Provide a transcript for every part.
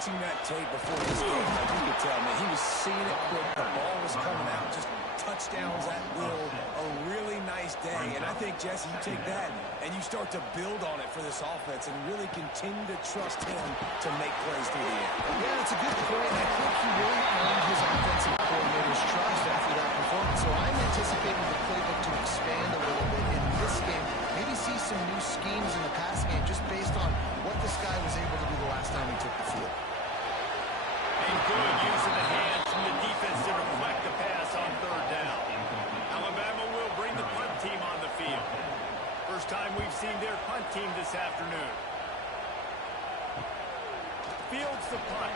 Watching that tape before this game, like you could tell, man, he was seeing it quick. The ball was coming out, just touchdowns at will. A really nice day. And I think, Jesse, you take that and you start to build on it for this offense and really continue to trust him to make plays through the air. Yeah, that's a good point. I think he really earned his offensive coordinator's trust after that performance. So I'm anticipating the playbook to expand a little bit in this game. Maybe see some new schemes in the pass game just based on what this guy was able to do the last time he took the field. And good use of the hands from the defense to deflect the pass on third down. Alabama will bring the punt team on the field. First time we've seen their punt team this afternoon. Fields the punt.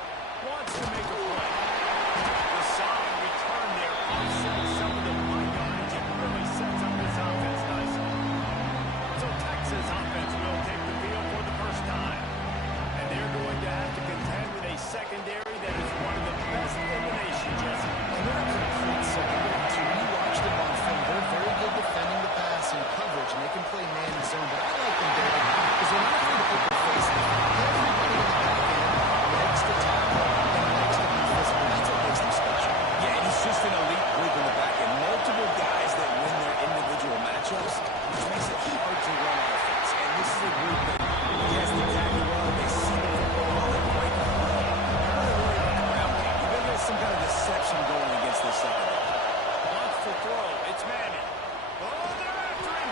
Wants to make a play. The solid return there offsets some of the punt yardage and really sets up this offense nicely. So Texas offense will take the field for the first time. And they're going to have to contend with a secondary that is one of the best in the nation, Jesse. And they're a complete secondary, too. When you watch them on film, they're very good defending the pass and coverage, and they can play man and zone. But I like them, David, because they're not afraid to put their face in. Everybody in the back end likes to tackle and likes to be physical. That's what makes them special. Yeah, and it's just an elite group in the back end. Multiple guys that win their individual matchups, which makes it hard to run offense. And this is a group that has the tackle well, they see the football well, they break it well. They're not worried about the ground game. You better get some kind of deception going against this secondary. Wants to throw. It's Manning. Oh, they're after him.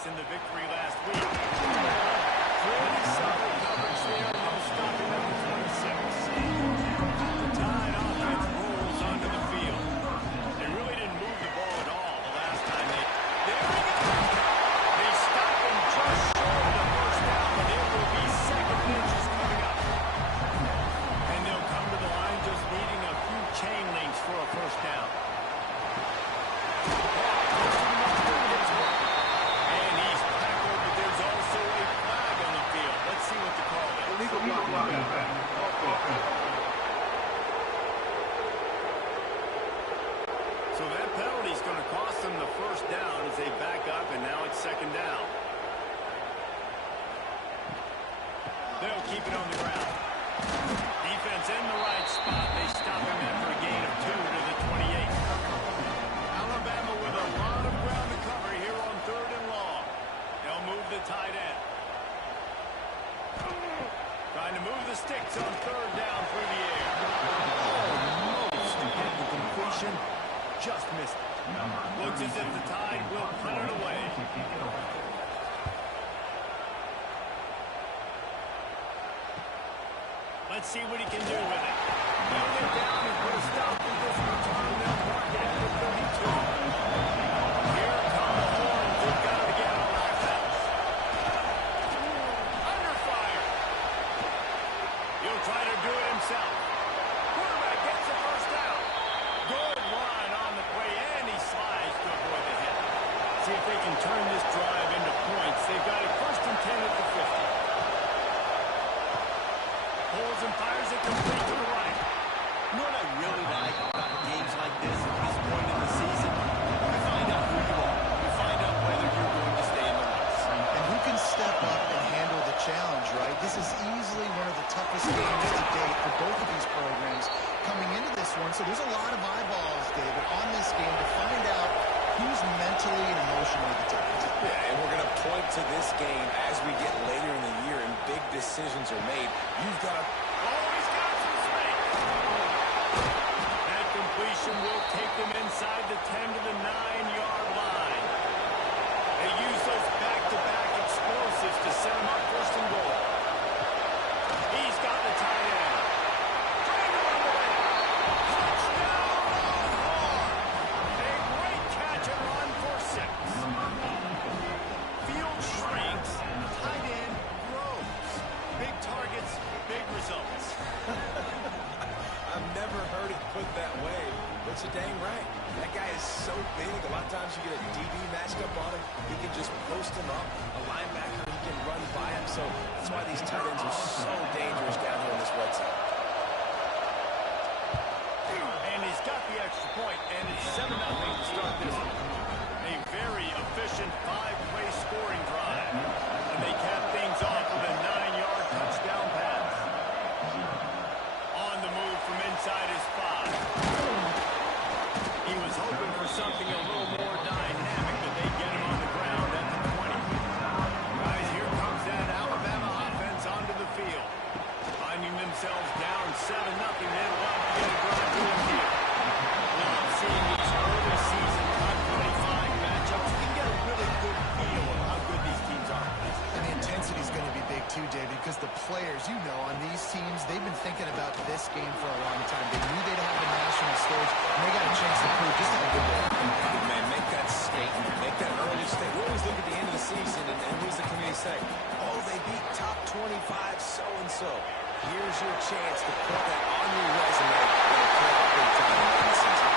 In the victory last week. Pretty solid coverage there, no stopping at the 26. The Tide offense rolls onto the field. They really didn't move the ball at all the last time they... There we go! They stop him just short of the first down, but it will be second pitches coming up. And they'll come to the line just needing a few chain links for a first down. So that penalty is going to cost them the first down as they back up, and now it's second down. They'll keep it on the ground. Defense in the right spot. They stop him after a gain of 2 to the 28. Alabama with a lot of ground to cover here on third and long. They'll move the tight end. Trying to move the sticks on third down through the air. Almost had the completion. Just missed it. Looks as if the Tide will punt it away. Let's see what he can do with it. They'll get down and put a stop to this return. They'll mark it at the 32. Here come the horns. They've got to get on offense. Under fire. He'll try to do it himself. Quarterback gets the first down. Good run on the play, and he slides to avoid the hit. See if they can turn this drive into points. They've got it first and 10 at the 50. Pulls and fires it complete to the right. You know what I really like about games like this at this point in the season? You find out who you are. You find out whether you're going to stay in the race. And who can step up and handle the challenge, right? This is easily one of the toughest games to date for both of these programs coming into this one. So there's a lot of eyeballs, David, on this game to find out who's mentally and emotionally the toughest. Yeah, and we're going to point to this game as we get later in the year and big decisions are made. You've got to... Oh, he's got some space. That completion will take them inside the 10 to the 9-yard line. They use those back-to-back explosives to set them up first and goal. He's got the tight end. Trying to run away. Touchdown, Longhorn. A great catch and run for 6. Field shrinks, tight end grows. Big targets, big results. I've never heard put that way, but it's a dang right. That guy is so big. A lot of times you get a DB matched up on him. He can just post him up. A linebacker, he can run by him. So that's why these tight ends are so dangerous down here in this red zone. And he's got the extra point, and it's 7-0 to start this one. A very efficient 5-play scoring drive. And they cap things off with a 9-yard touchdown pass. On the move from inside his 5. He was hoping for something a little more dynamic, but they get him on the ground at the 20. Guys, here comes that Alabama offense onto the field. Finding themselves down 7-0, they'd love to get a drive going here. Love seeing these early season top 25 matchups. You can get a really good feel of how good these teams are. And the intensity is going to be big too, David, because the players, you know, on these teams, they've been thinking about this game for a long time. They knew they'd have a national stage, and they got a chance to prove just how good they are. Man, make that statement. Make that early statement. We always look at the end of the season, and what does the community say? Oh, they beat top 25 so-and-so. Here's your chance to put that on your resume and play out big time in the season.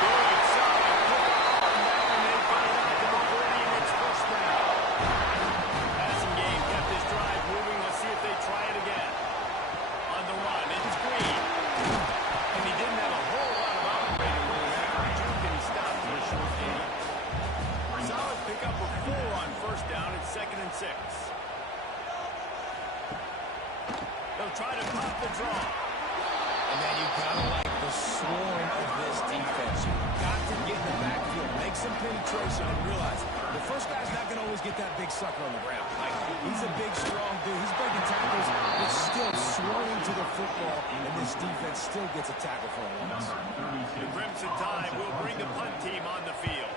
Good, solid pickup on that, and they got it out to the 40, and it's first down. Passing game kept this drive moving. Let's see if they try it again. On the run, it's Green. And he didn't have a whole lot of operating room there. Juke, and he stopped for a short gain. Solid pickup of 4 on first down. It's 2nd and 6. They'll try to pop the draw. And then you gotta like the swarm of this defense. You've got to get in the backfield, make some penetration, and realize the first guy's not going to always get that big sucker on the ground. Like, he's a big, strong dude. He's breaking tackles, but still swarming to the football, and this defense still gets a tackle for a loss. The Crimson Tide will bring the punt team on the field.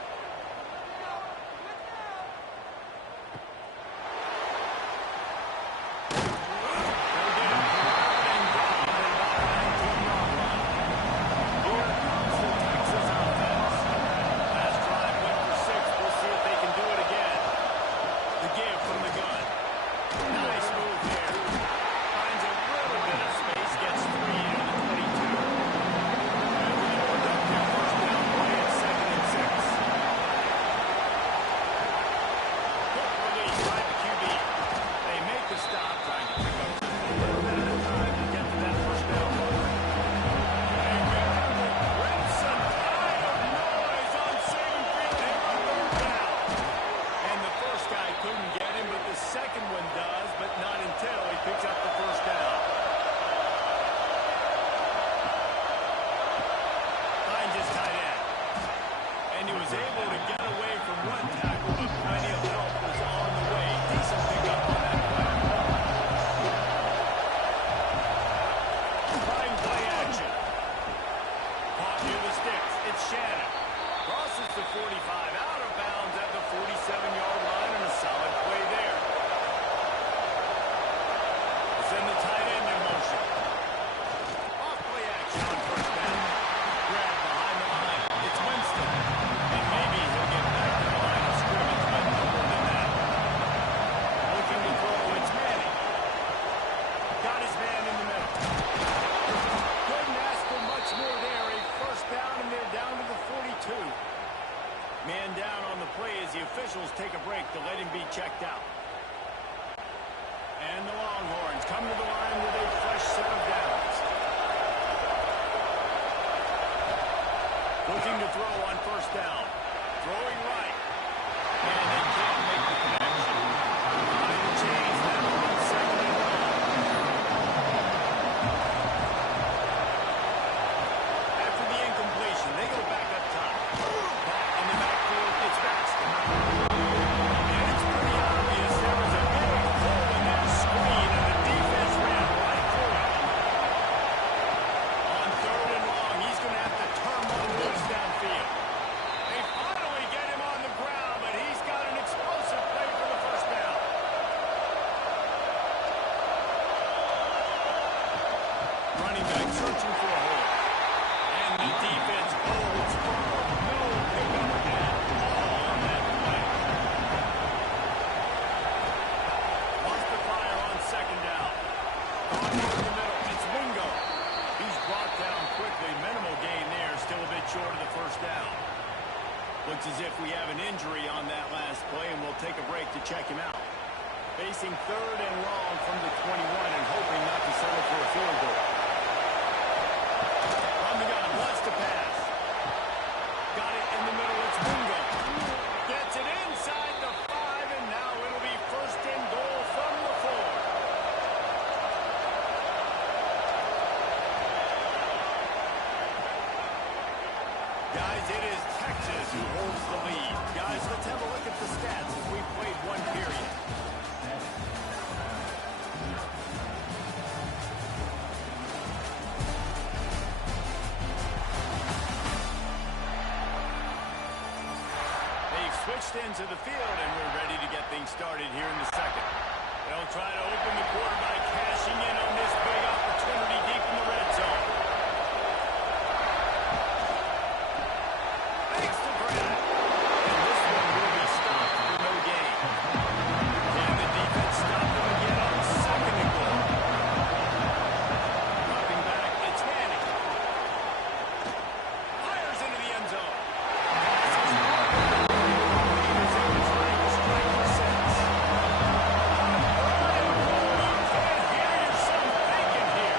Man down on the play as the officials take a break to let him be checked out. And the Longhorns come to the line with a fresh set of downs. Looking to throw on first down. Throwing right. And they can't make the connection. Trying to change that on 2nd and 1. After the incompletion, they go back up top. Back in the backfield, it's Baxter. And it's pretty obvious there was a big hole in that screen, and the defense ran right through it. On 3rd and long, he's going to have to turn one loose downfield. They finally get him on the ground, but he's got an Looks as if we have an injury on that last play, and we'll take a break to check him out. Facing third and long from the 21 and hoping not to settle for a field goal. On the gun, wants to pass. Got it in the middle, it's Bingo. Gets it inside the 5, and now it'll be first and goal from the 4. Guys, it is Texas who holds the lead. Guys, let's have a look at the stats as we played one period. They've switched into the field, and we're ready to get things started here in the second. They'll try to open the quarter by cashing in on this big opportunity deep in the red zone. Thanks to Brad. And this one will be stopped for no gain. And the defense stopped him again on second and goal. Dropping back, it's Manning. Fires into the end zone. Passes off. He's able to strike for 6. You can't hear yourself thinking here.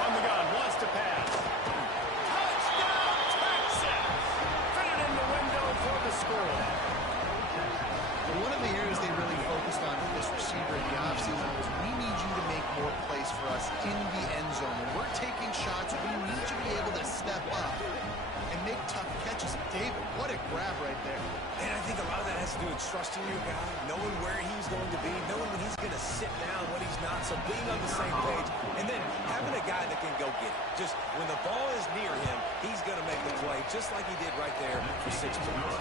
On the gun, wants to pass. Touchdown, Texas! Fit it in the window for the score. One of the areas they really focused on with this receiver in the offseason was we need you to make more plays for us in the end zone. When we're taking shots, we need you to be able to step up and make tough catches. David, what a grab right there. And I think a lot of that has to do with trusting your guy, knowing where he's going to be, knowing when he's going to sit down, when he's not, so being on the same page, and then having a guy that can go get it. Just when the ball is near him, he's going to make the play, just like he did right there for 6 points.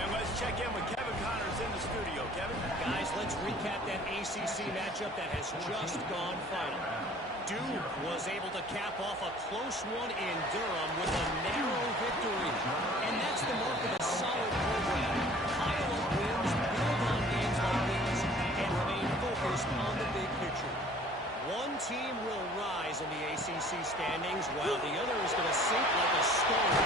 And let's check in with Kevin Connors in the studio. Kevin? Guys, let's recap that ACC matchup that has just gone final. Duke was able to cap off a close one in Durham with a narrow victory. And that's the mark of a solid program. Pile up wins, build on games like this, and remain focused on the big picture. One team will rise in the ACC standings, while the other is going to sink like a stone.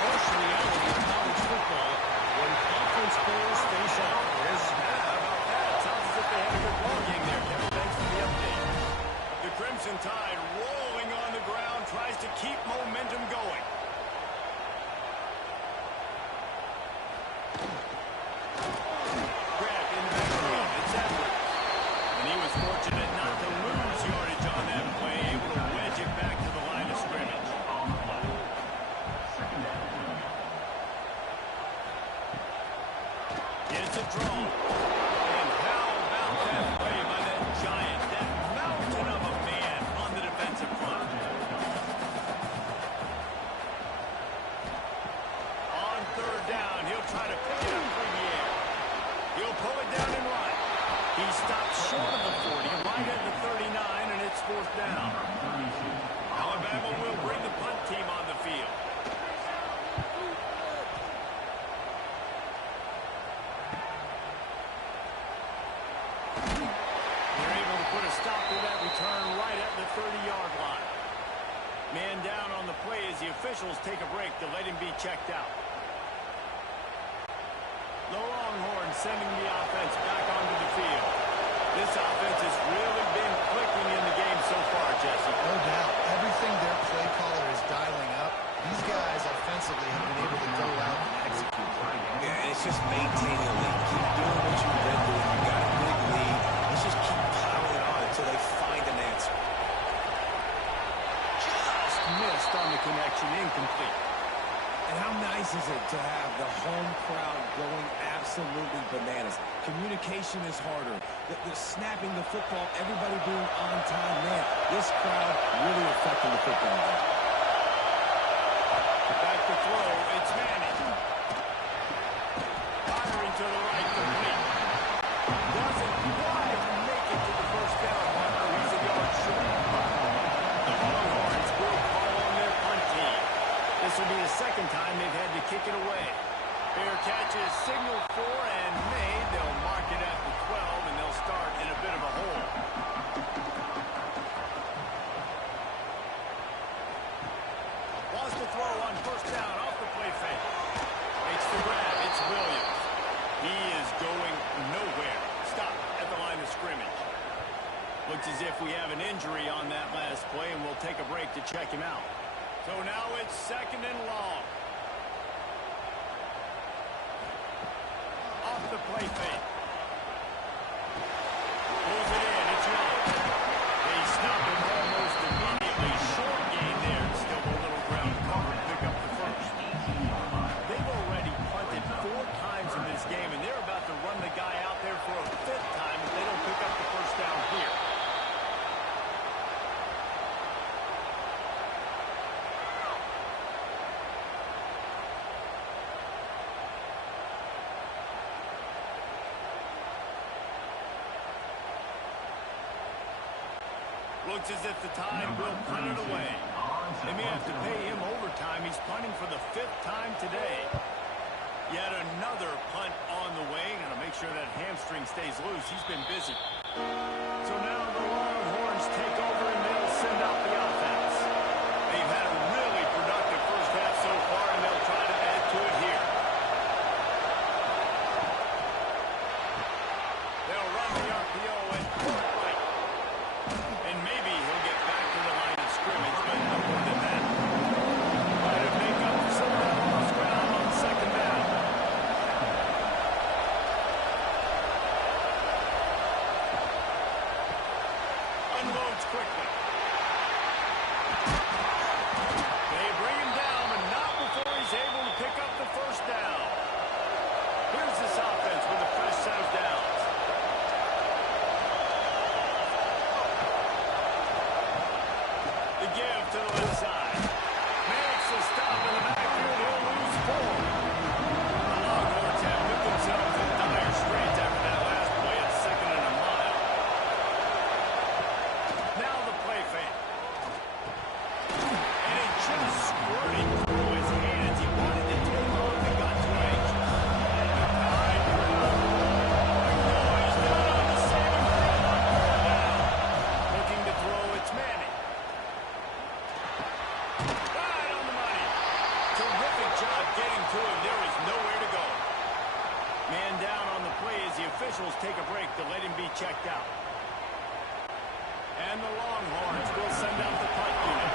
Harsh reality of college football when conference players face off. How about that? Sounds as if they had a good ball game there, Kevin. Thanks for the update. The Crimson Tide rolling on the ground, tries to keep momentum going. Grab in the backfield. It's Edwards. And he was fortunate not to lose yardage on that play, able to wedge it back to the line of scrimmage. It's a draw. And how about that play by that giant, that mountain of a man on the defensive front. On third down, he'll try to pick it up through the air. He'll pull it down and run. He stopped short of the 40, right at the 39, and it's fourth down. Alabama will bring the punt team on the field. They're able to put a stop to that return right at the 30-yard line. Man down on the play as the officials take a break to let him be checked out. The Longhorns sending the offense back onto the field. This offense has really been clicking in the game so far, Jesse. No doubt. Everything their play caller is dialing up, these guys offensively have been able to go out and execute. Yeah, and it's just maintaining a lead. Keep doing what you've been doing. You got a big lead. Let's just keep piling it on until they find an answer. Just missed on the connection, incomplete. And how nice is it to have the home crowd going absolutely bananas? Communication is harder. The snapping the football, everybody being on time. Man, this crowd really affecting the football game. Back to throw, it's Manning. Firing to the right, complete. Doesn't quite make it to the first down marker. He's a yard short. The Longhorns will call on their punt team. This will be the second time they've had to kick it away. Fair catch is signaled for and made. They'll mark it at the 12, and they'll start in a bit of a hole. Wants to throw on first down off the play Looks as if we have an injury on that last play, and we'll take a break to check him out. So now it's 2nd and long. Off the play fake. Pulls it in. It's Young. They stop him almost immediately. Short gain there. Still a little ground cover to pick up the first. They've already punted 4 times in this game, and they're about to run the guy out there for a 5th time if they don't pick up the first down here. Looks as if the Tide will punt it away. They may have to pay him overtime. He's punting for the 5th time today. Yet another punt on the way. Got to make sure that hamstring stays loose. He's been busy. So now the Longhorns take over and they'll send out the offense. They've had a really productive first half so far, and they'll try to add to it here. They'll run the RPO and pull it right. And maybe he'll get back to the line of scrimmage, but no more than that. Try to make up for some of that lost ground on 2nd down. Unloads quickly. They bring him down, but not before he's able to pick up the first down. Here's this offense with a fresh set of downs. The give to the left side. Makes a stop in the backfield. He'll lose 4. The Longhorns have put themselves in dire straits after that last play. It's 2nd and a mile. Now the play fake. And it just squirted through his hands. He wanted to take off and got too anxious. The Tide he's down on the saving play on 3rd down. Looking to throw, it's Manning. Right on the money. Terrific job getting to him. There is nowhere to go. Man down on the play as the officials take a break to let him be checked out. And the Longhorns will send out the punt unit.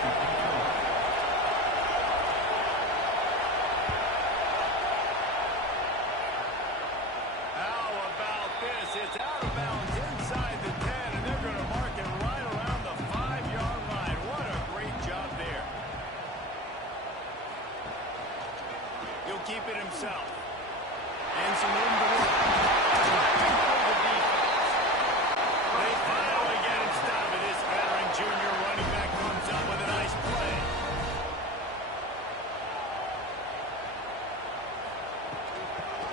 How about this? It's out of bounds inside the 10, and they're going to mark it right around the 5-yard line. What a great job there. He'll keep it himself. And some room to work. They finally get him stopped. This veteran junior running back comes up with a nice play.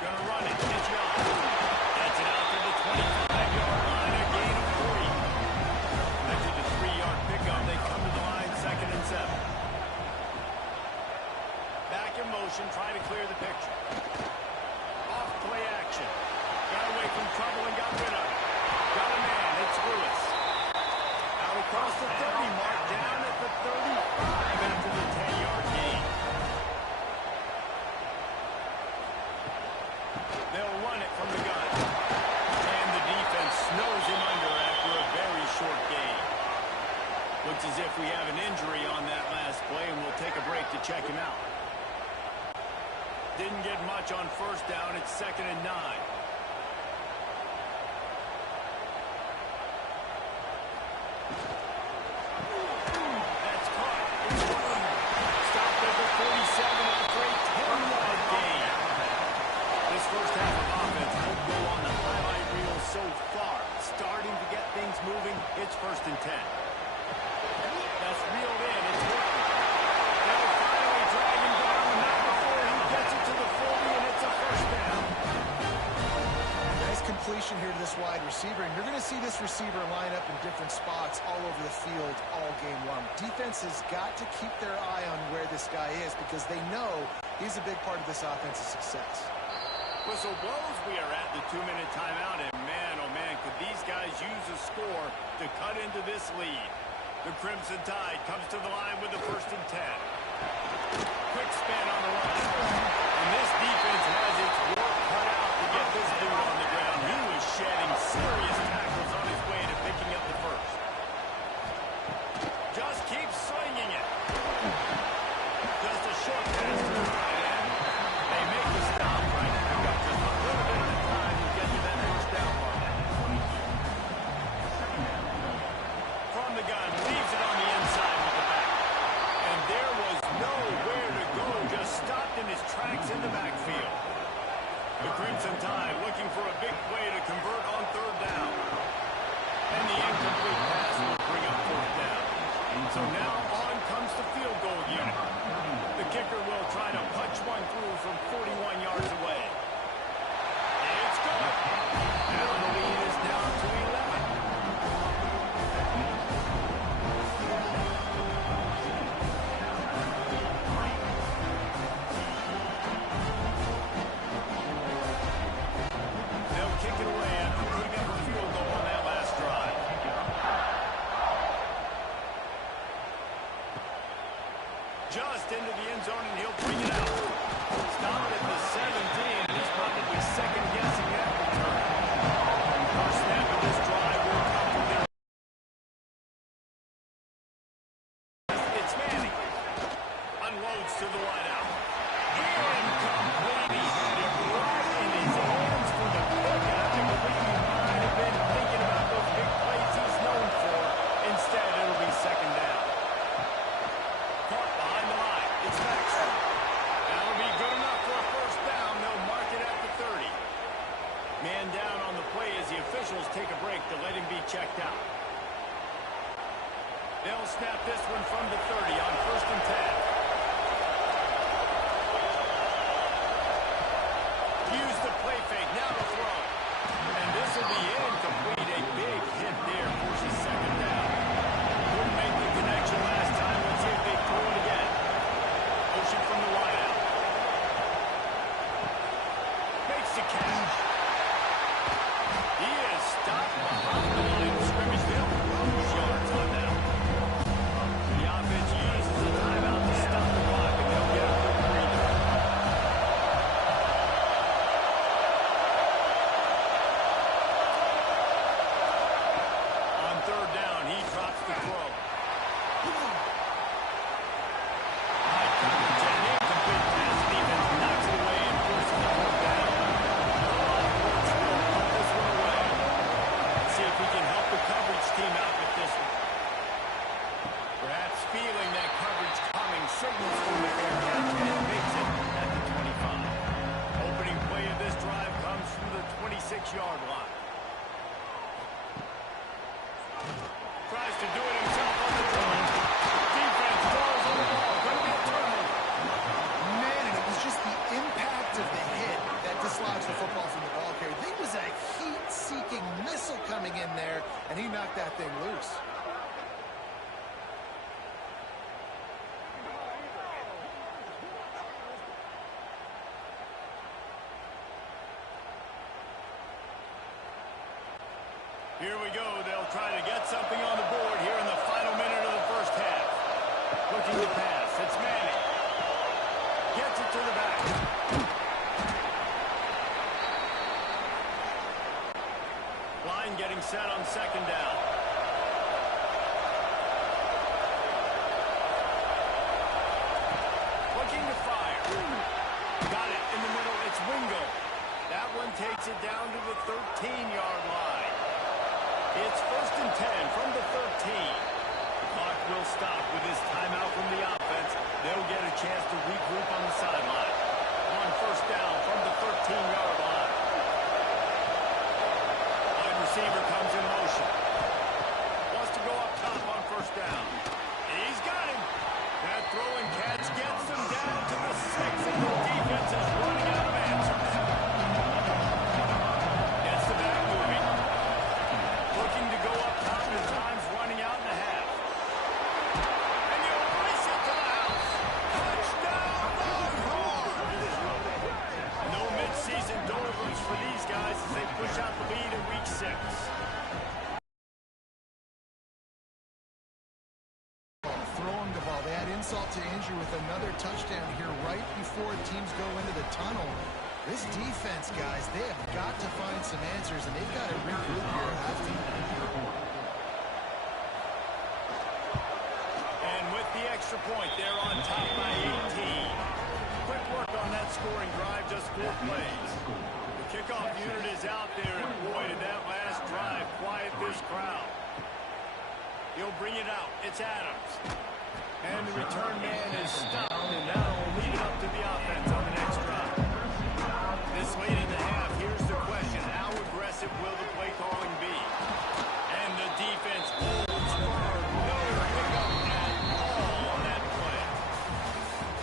Gonna run it. It's Young. Gets it out to the 25-yard line. A gain of 3. After the 3-yard pickup, they come to the line 2nd and 7. Back in motion, trying to clear the picture. Off play action. Got away from trouble and got rid of it. Got a man. It's Lewis. Out across the 30 mark, down at the 35 after the 10-yard gain. They'll run it from the gun. And the defense snows him under after a very short gain. Looks as if we have an injury on that last play, and we'll take a break to check him out. Didn't get much on 1st down. It's 2nd and 9. That's caught. It's stopped at the 47 after a 10-yard gain. This first half of offense won't go on the highlight reel so far. Starting to get things moving. It's 1st and 10. That's reeled in. It's working. They'll finally drag him down, and not before he gets it to the 40, and it's a first down. Nice completion here to this wide receiver, and you're going to see this receiver line up in different spots all over the field all game long. Defense has got to keep their eye on where this guy is because they know he's a big part of this offense's success. Whistle blows. We are at the 2-minute timeout, and man, oh man, could these guys use a score to cut into this lead. The Crimson Tide comes to the line with the 1st and 10. Quick spin on the run. And this defense has its work cut out to get this dude on the ground. He was shedding serious tackles on his way to picking up the first. just into the end zone, and he'll bring it out. Stopped at the 17, and he's probably second-guessing that return. First snap of this drive will come from their... It's Manning. Unloads to the wideout. Incomplete. He had it right in his hands for the pickout. I believe he might have been thinking about those big plays he's known for. Instead, it'll be second down. Caught behind the line. It's Maxson. That'll be good enough for a first down. They'll mark it at the 30. Man down on the play as the officials take a break to let him be checked out. They'll snap this one from the 30 on first and 10. Use the play fake, now to throw. And this will be incomplete. A big hit there, forces second down. Couldn't make the connection last time. Let's see if they throw it again. Motion from the wideout. Makes the catch. He is stopped behind the line of scrimmage. They'll lose yards on that. The offense uses the timeout to stop the clock, and they'll get a quick breather. On third down, he drops the throw. High coverage and incomplete pass. Defense knocks it away and forces the fourth down. Woods will put this one away. Let's see if we can help the coverage team out with this one. Perhaps feeling that coverage coming, signals from the fair catch and makes it at the 25. Opening play of this drive comes from the 26-yard line. Tries to do it himself on the draw. Defense falls on the ball. Going to be a turnover. Man, and it was just the impact of the hit that dislodged the football from the ball carrier. There was a heat-seeking missile coming in there, and he knocked that thing loose. Here we go. They'll try to get something on the board here in the final minute of the first half. Looking to pass. It's Manning. Gets it to the back. Line getting set on second down. Looking to fire. Got it in the middle. It's Wingo. That one takes it down to the 13-yard line. It's first and 10 from the 13. The clock will stop with this timeout from the offense. They'll get a chance to regroup on the sideline. On first down from the 13-yard line. Wide receiver comes in motion. Wants to go up top on first down. He's got him. That throwing catch gets them down to the 6, and the defense is running out of answers. Gets the back moving. Looking to go up top, and time's running out in the half. And you race it to the house. Touchdown, Longhorns! No mid-season doldrums for these guys as they push out the lead in week 6. Throwing the ball. They had insult to injury with another touchdown here right before teams go into the tunnel. This defense, guys, they have got to find some answers, and they've got to regroup here at halftime. And with the extra point, they're on top by 18. Quick work on that scoring drive, just 4 plays. The kickoff unit is out there, and boy, did that last drive quiet this crowd. He'll bring it out. It's Adams. And the return man is stopped, and now will lead it up to the offense on the next drive. This late in the half, here's the question. How aggressive will the play calling be? And the defense holds firm. No pickup at all on that play.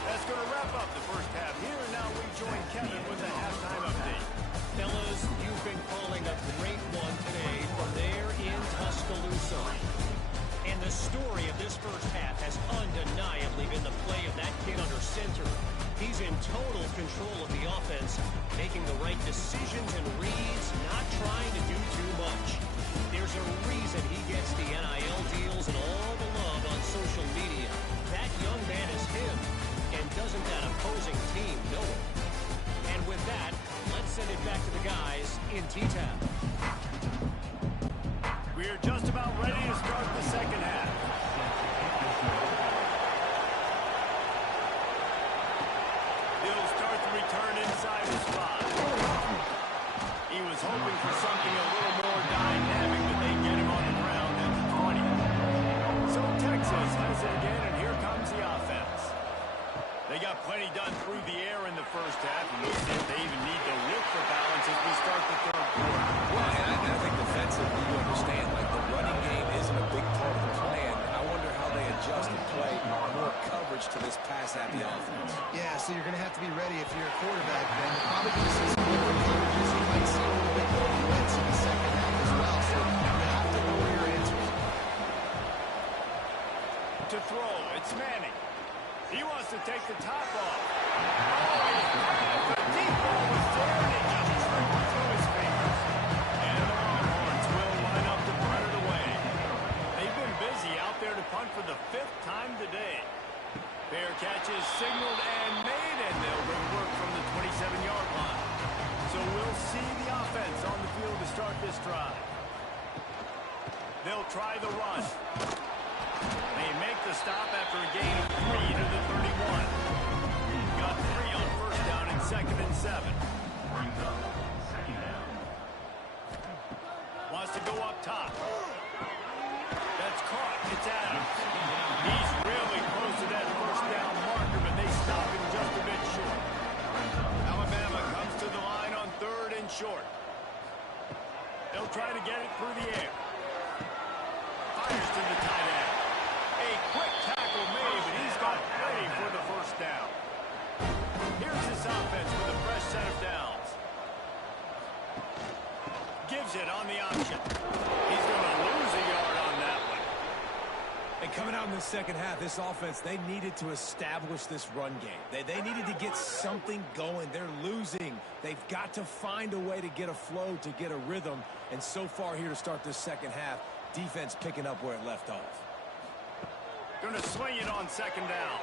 That's going to wrap up the first half here. And now we join Kevin with the halftime update. Fellas, you've been calling a great one today from there in Tuscaloosa. And the story of this first half has undeniably been the play of that kid under center. He's in total control of the offense, making the right decisions and reads, not trying to do too much. There's a reason he gets the NIL deals and all the love on social media. That young man is him. T-Town. We're just about ready to start the second half. He'll start the return inside his 5. He was hoping for something a little more dynamic, but they get him on the ground at the 20. So Texas has it again, and here comes the offense. They got plenty done through the air in the first half, and we'll see if they even need to look for balance as we start the third quarter. Well, and I think defensively, you understand, like the running game isn't a big part of the plan. I wonder how they adjust and play more coverage to this pass-happy offense. Yeah, so you're going to have to be ready if you're a quarterback, Ben. You're probably going to see some different coverages. You might see a little bit more blitz in the second half as well, so you have to know where your answers are. To throw, it's Manning. He wants to take the top off. Oh, he grabbed the deep ball was there, and it just tripped through his fingers. And the Longhorns will line up to punt it away. They've been busy out there to punt for the 5th time today. Fair catch is signaled and made, and they'll work from the 27-yard line. So we'll see the offense on the field to start this drive. They'll try the run. They make the stop after a gain of 3 to the 31. Got 3 on first down and 2nd and 7. Wants to go up top. That's caught. It's Adams. He's really close to that first down marker, but they stop him just a bit short. Alabama comes to the line on 3rd and short. They'll try to get it through the air. Fires to the tight end. A quick tackle made, but he's got plenty for the first down. Here's this offense with a fresh set of downs. Gives it on the option. He's going to lose a yard on that one. And coming out in the second half, this offense, they needed to establish this run game. They needed to get something going. They're losing. They've got to find a way to get a flow, to get a rhythm. And so far here to start this second half, defense picking up where it left off. Going to swing it on 2nd down.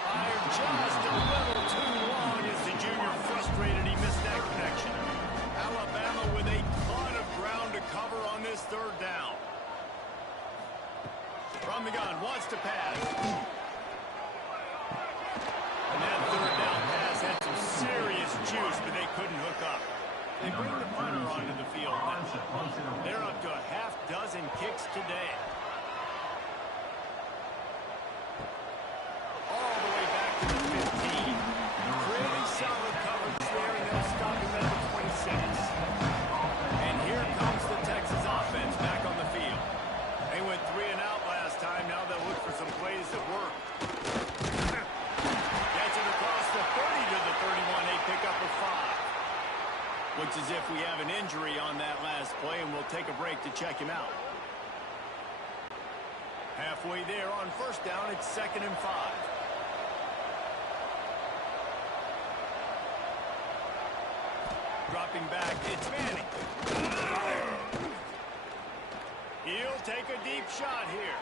Fired just a little too long as the junior frustrated. He missed that connection. Alabama with a ton of ground to cover on this 3rd down. From the gun, wants to pass. And that 3rd down pass had some serious juice, but they couldn't hook up. They bring the punter onto the field now. They're up to a half-dozen kicks today. All the way back to the 15. Pretty solid coverage there, and they'll stop him at the 26. And here comes the Texas offense back on the field. They went 3 and out last time. Now they'll look for some plays that work. Gets it across the 30 to the 31. They pick up a 5. Looks as if we have an injury on that last play, and we'll take a break to check him out. Halfway there on first down, it's 2nd and 5. Dropping back, it's Manning. He'll take a deep shot here.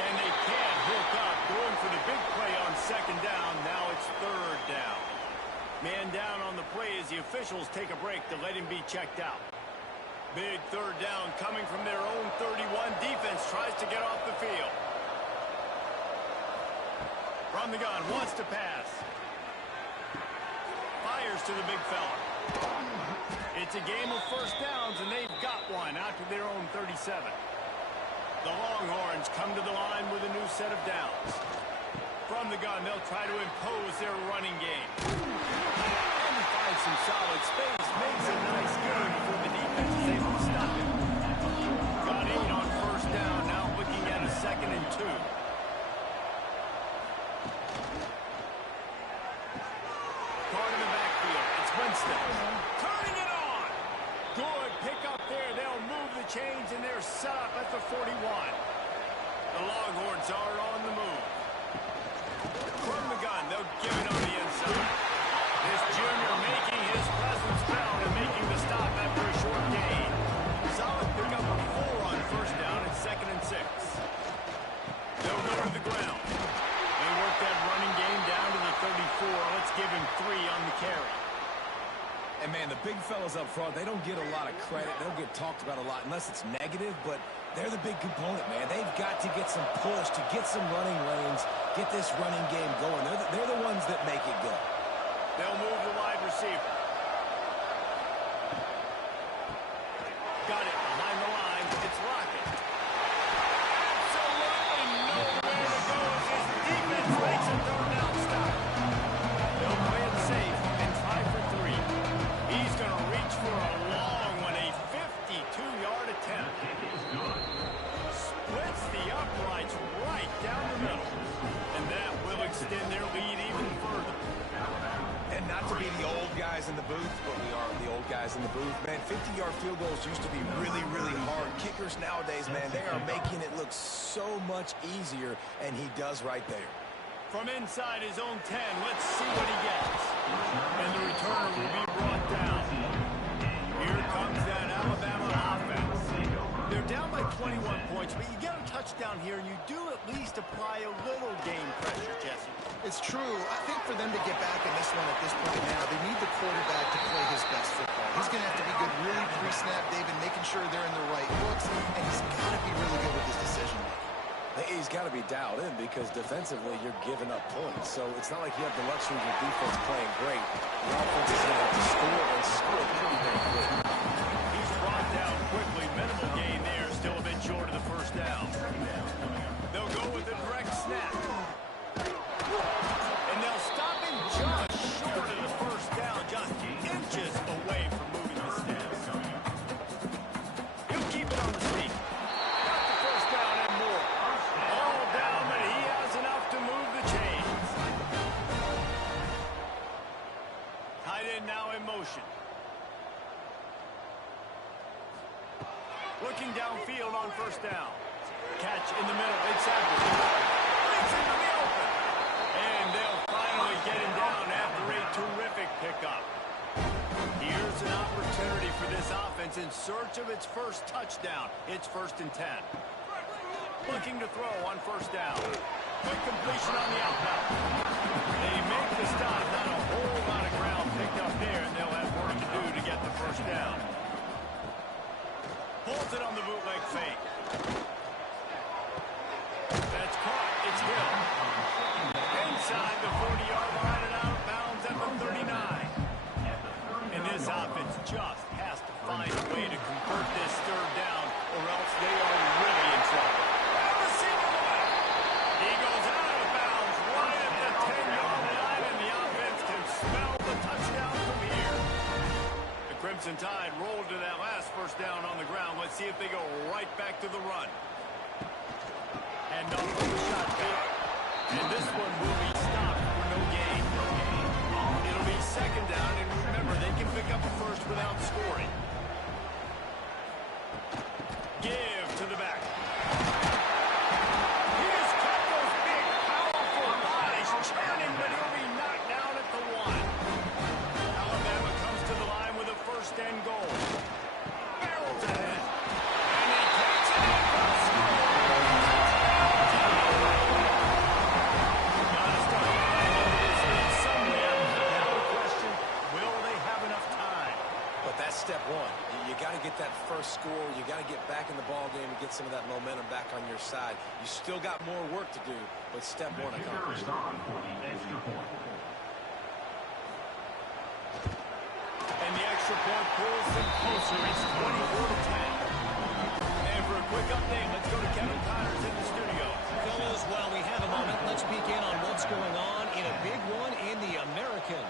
And they can't hook up. Going for the big play on 2nd down. Now it's 3rd down. Man down on the play as the officials take a break to let him be checked out. Big 3rd down coming from their own 31. Defense tries to get off the field. From the gun, wants to pass. Fires to the big fella. It's a game of first downs, and they've got one out to their own 37. The Longhorns come to the line with a new set of downs. From the gun, they'll try to impose their running game. And he finds some solid space. Makes a nice game for the defense is able to stop him. Got 8 on first down. Now looking at a 2nd and 2. Caught in the backfield. It's Winston. Turning it on. Good pick up there. They'll move the chains, and they're set up at the 41. The Longhorns are on the move. From the gun, they'll give it on the inside. This junior making his presence felt and making the stop after a short gain. Solid pick up of 4 on first down and 2nd and 6. They'll go to the ground. They work that running game down to the 34. Let's give him 3 on the carry. And, man, the big fellas up front, they don't get a lot of credit. They don't get talked about a lot unless it's negative, but they're the big component, man. They've got to get some push, to get some running lanes, get this running game going. They're the ones that make it go. They'll move the wide receiver. Got it behind the line. It's Lockett. Absolutely nowhere to go as his defense makes a third down stop. They'll play it safe and try for 3. He's going to reach for a long one, a 52-yard attempt. Splits the uprights right down the middle. And that will extend their lead even further. And not to be the old guys in the booth, but we are the old guys in the booth. Man, 50-yard field goals used to be really, really hard. Kickers nowadays, man, they are making it look so much easier, and he does right there. From inside his own 10, let's see what he gets. And the returner will be brought down. Here comes that Alabama offense. They're down by 21 points, but you get a touchdown here, and you do at least apply a little game pressure, Jesse. It's true. I think for them to get back in this one at this point now, they need the quarterback to play his best football. He's going to have to be good really pre-snap, David, making sure they're in the right looks, and he's got to be really good with his decision-making. He's got to be dialed in because defensively you're giving up points. So it's not like you have the luxury of your defense playing great. The offense is going to have to score and score pretty damn quick. He's brought down quickly. Minimal gain there. Still a bit short of the first down. They'll go with a direct snap. And they'll stop him just short of the first down. Just inches away from moving the sticks. He'll keep it on the sneak. Got the first down and more. All down, but he has enough to move the chains. Tight end now in motion. Looking downfield on first down. Catch in the middle. It's Edwards. Brings into the open. And they'll finally get him down after a terrific pickup. Here's an opportunity for this offense in search of its first touchdown. It's 1st and 10. Looking to throw on first down. Quick completion on the outbound. They make the stop. Not a whole lot of ground picked up there, and they'll have work to do to get the first down. Holds it on the bootleg fake. That's caught. It's Hill. Inside the 40-yard line and out of bounds at the 39. And this offense just has to find a way to convert this third down, or else they are really in trouble. He goes out of bounds right at the 10-yard line, and the offense can smell the touchdown from here. The Crimson Tide rolled to that last first down on the ground. Let's see if they go right back to the run. And off the shotgun. And this one will be stopped for no gain. It'll be 2nd down, and remember, they can pick up a first without scoring. Give to the back. He has kept those big, powerful bodies churning, but he'll be knocked down at the 1. Alabama comes to the line with a 1st and goal. Barrels ahead. And he takes it in for a score. Got to start finding this lead somewhere. Now the question, will they have enough time? But that's step one. You got to get that first score. You got to get back in the ball game and get some of that momentum back on your side. You still got more work to do, but step one accomplished. And the extra point pulls them closer. It's 24-10. And for a quick update, let's go to Kevin Connors in the studio. Fellas, while we have a moment, let's peek in on what's going on in a big one in the American.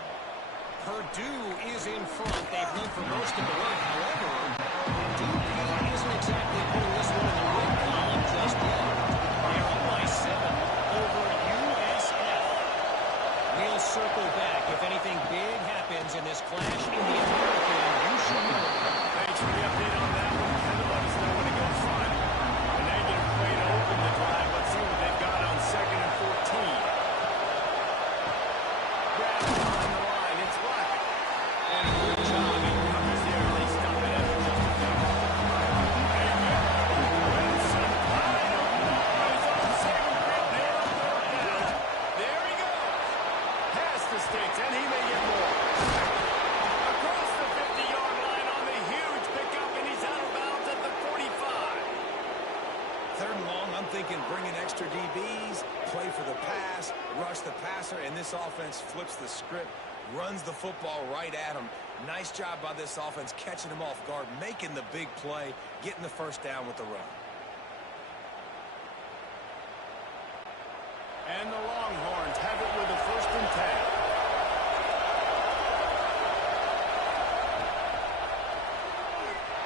Purdue is in front. They've led for most of the way. However, Duke isn't exactly putting this one in the win column just yet. They're up by 7 over USF. We'll circle back. If anything big happens in this clash in the American, you should know. Thanks for the update on that one. Kevin, let us know when it goes final. A negative play to open the drive. Let's see what they've got on 2nd and 14. Grab behind the line. It's Lockett. And a good job. He covers there. They stop it after just a few. And Wilson, I don't know. He's on 2nd grip there on 3rd down. There he goes. Past the sticks, and he may get more. Across the pass, rush the passer, and this offense flips the script, runs the football right at him. Nice job by this offense catching him off guard, making the big play, getting the first down with the run. And the Longhorns have it with a 1st and 10.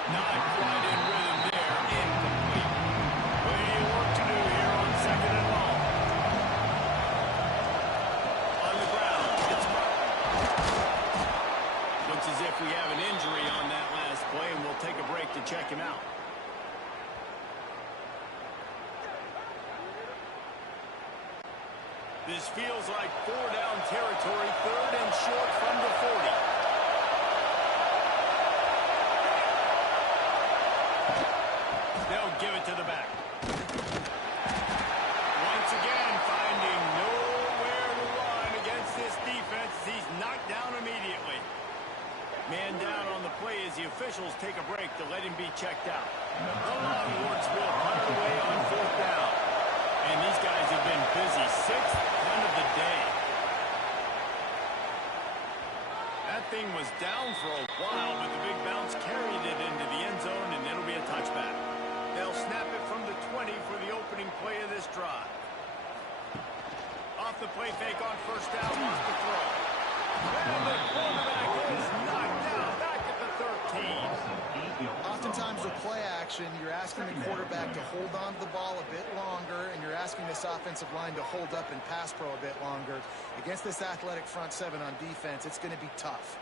Not quite in rhythm there. Incomplete. Plenty of work to do here on 2nd and long. On the ground, it's Martin. Looks as if we have an injury on that last play, and we'll take a break to check him out. This feels like 4-down territory, 3rd and short from the 40. They'll give it to the back. Once again, finding nowhere to run against this defense. He's knocked down immediately. Man down on the play as the officials take a break to let him be checked out. The Longhorns will punt it away on 4th down. And these guys have been busy. 6th punt of the day. That thing was down for a while, but the big bounce carried it into the end zone, and it'll be a touchback. They'll snap it from the 20 for the opening play of this drive. Off the play fake on 1st down, wants to throw. And the quarterback is knocked down back at the 13. Oftentimes with play action, you're asking the quarterback to hold on to the ball a bit longer, and you're asking this offensive line to hold up and pass pro a bit longer. Against this athletic front 7 on defense, it's going to be tough.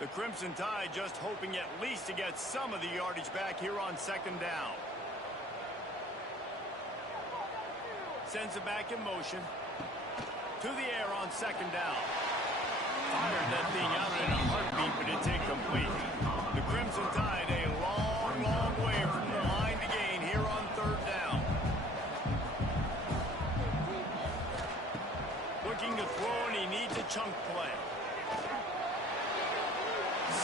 The Crimson Tide just hoping at least to get some of the yardage back here on 2nd down. Sends it back in motion. To the air on 2nd down. Fired that thing out in a heartbeat, but it's incomplete. The Crimson Tide a long, long way from the line to gain here on 3rd down. Looking to throw, and he needs a chunk play.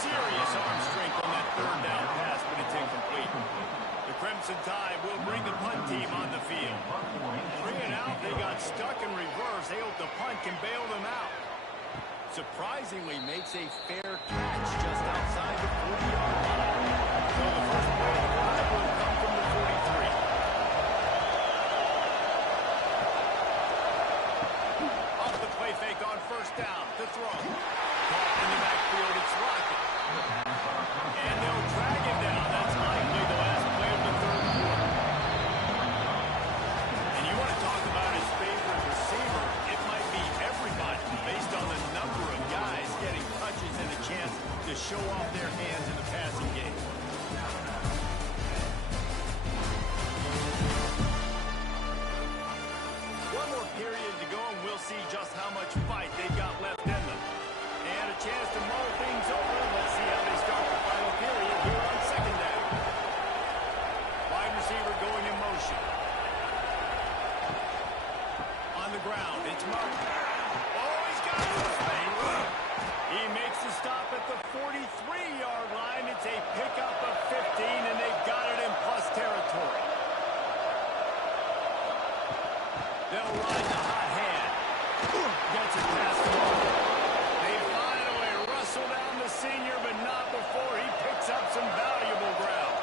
Serious arm strength on that 3rd down pass, but it's incomplete. The Crimson Tide will bring the punt team on the field. 3 and out, they got stuck in reverse. They hope the punt can bail them out. Surprisingly makes a fair catch just outside the 40-yard line. So the first play of the drive will come from the 43. Off the play fake on 1st down to throw. Caught in the backfield, it's Rocket. And they'll drag him down. That's likely the last play of the 3rd quarter. And you want to talk about his favorite receiver, it might be everybody based on the number of guys getting touches and a chance to show off their hands in the passing game. One more period to go, and we'll see just how much fight they've got left in them. And a chance to mull things over. Let's see how they start the final period here on 2nd down. Wide receiver going in motion. On the ground, it's Martin. Oh, he's got it. He makes the stop at the 43-yard line. It's a pickup of 15, and they've got it in plus territory. They'll ride the hot hand. Gets it past the ball. They finally wrestle down the senior, but not before he picks up some valuable ground.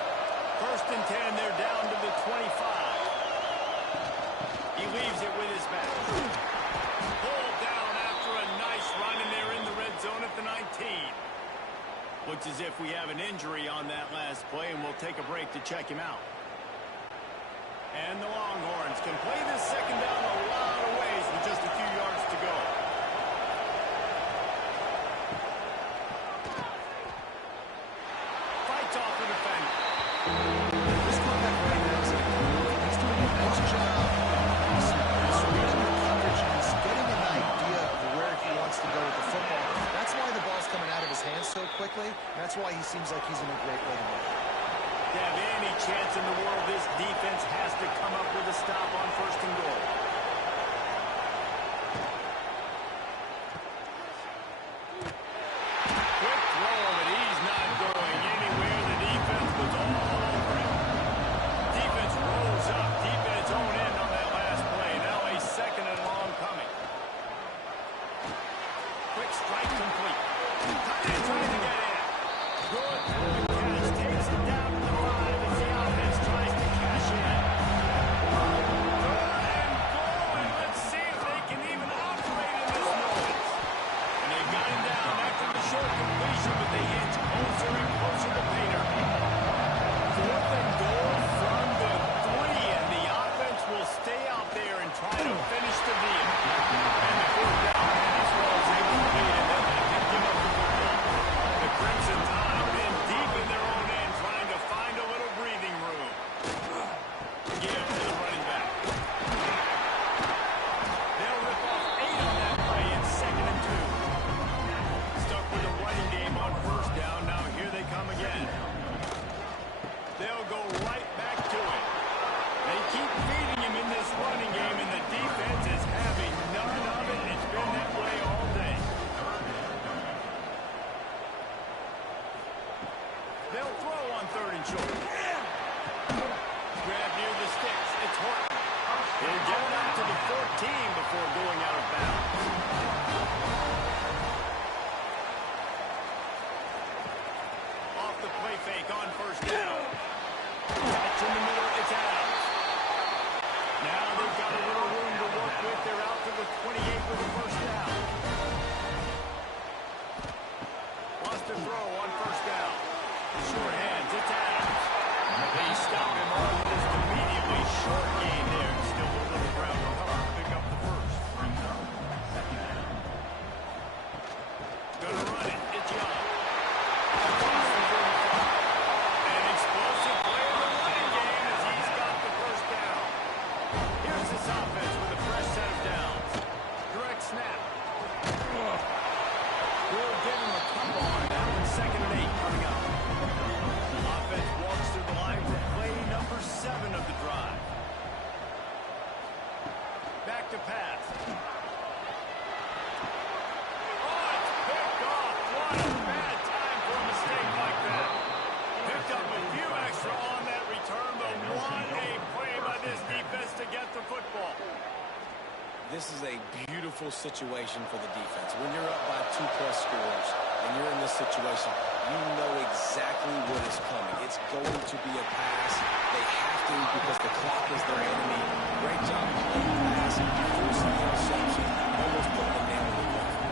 1st and 10, they're down to the 25. He leaves it with his back. Pulled down after a nice run, and they're in the red zone at the 19. Looks as if we have an injury on that last play, and we'll take a break to check him out. And the Longhorns can play this 2nd down a lot of ways with just a few yards to go. Fights off the defender. This quarterback right now is he's doing a nice job. He's reading the coverage. He's getting an idea of where he wants to go with the football. That's why the ball's coming out of his hands so quickly. That's why he seems like he's in a great rhythm. To have any chance in the world, this defense has to come up with a stop on 1st and goal. Quick throw, but he's not going anywhere. The defense was all over him. this is a beautiful situation for the defense. When you're up by 2+ scores and you're in this situation, you know exactly what is coming. It's going to be a pass. They have to because the clock is their enemy. Great job playing the pass, forcing the interception, almost putting a nail in the coffin.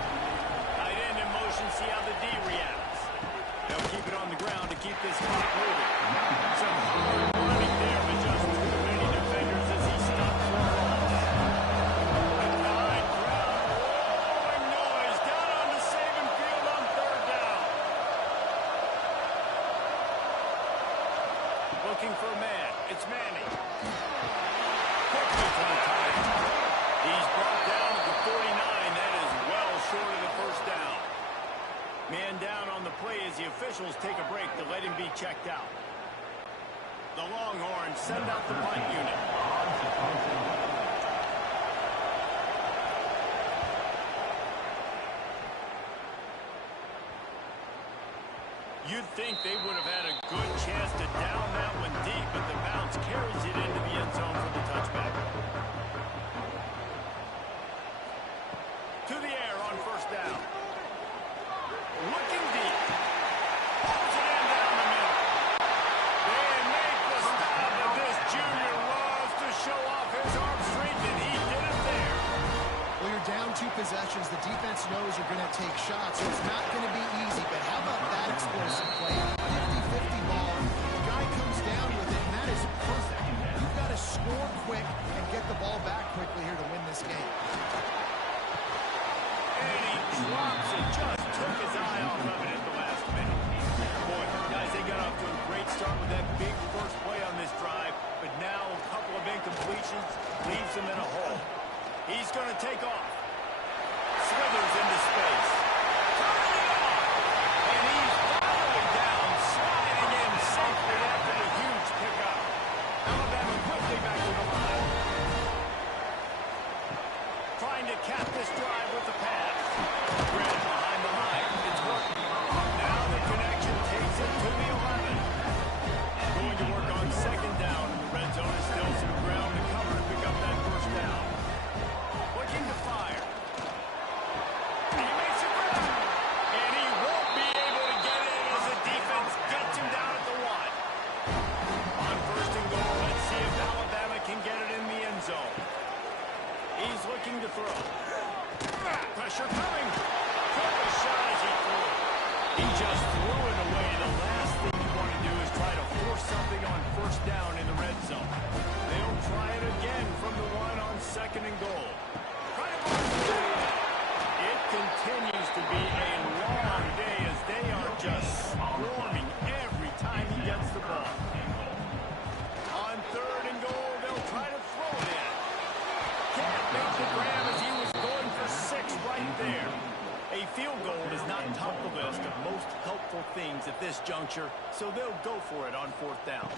Tight end in motion, see how the D reacts. They'll keep it on the ground to keep this clock moving. Some hard running there, but just too many defenders as he stopped for a loss. A tight crowd, roaring noise, down on the saving field on 3rd down. Looking for a man. It's Manning. Quickly for the tight end. He's brought down at the 49. That is well short of the 1st down. Man down on the play as the officials take a break to let him be checked out. The Longhorns send out the punt unit. You'd think they would have had a good chance to down that one deep, but the bounce carries it into the end zone for the touchback. To the air on 1st down. Looking deep. Pulls it in down the middle. They make the stop, but this junior loves to show off his arm strength, and he did it there. Well, you're down 2 possessions. The defense knows you're going to take shots, so it's not going to be easy. But how about that explosive play? 50-50 ball. The guy comes down with it, and that is perfect. You've got to score quick and get the ball back quickly here to win this game. And he drops it, just took his eye off of it at the last minute. Boy, guys, they got off to a great start with that big first play on this drive, but now a couple of incompletions leaves him in a hole. He's going to take off. Slithers into space. Turning it on. And he's following down, sliding in safely after the huge pickup. Alabama quickly back to the line. Trying to cap this drive with the pass. Grant behind the line. It's working. Now the connection takes it to the 11. Going to work on 2nd down. The red zone is still some ground to cover to pick up that 1st down. Looking to fire. He makes a grab. And he won't be able to get in as the defense gets him down at the 1. On 1st and goal, let's see if Alabama can get it in the end zone. He's looking to throw. Pressure coming. Took a shot as he threw. He just threw it away. The last thing you want to do is try to force something on 1st down in the red zone. They'll try it again from the 1 on 2nd and goal. Try to mark it. It continues to be a long day as they are just swarming every time he gets the ball. On 3rd and goal, they'll try to throw it in. Can't make the grab as he was going for 6 right there. A field goal is not top of the list of most helpful things at this juncture, so they'll go for it on 4th down.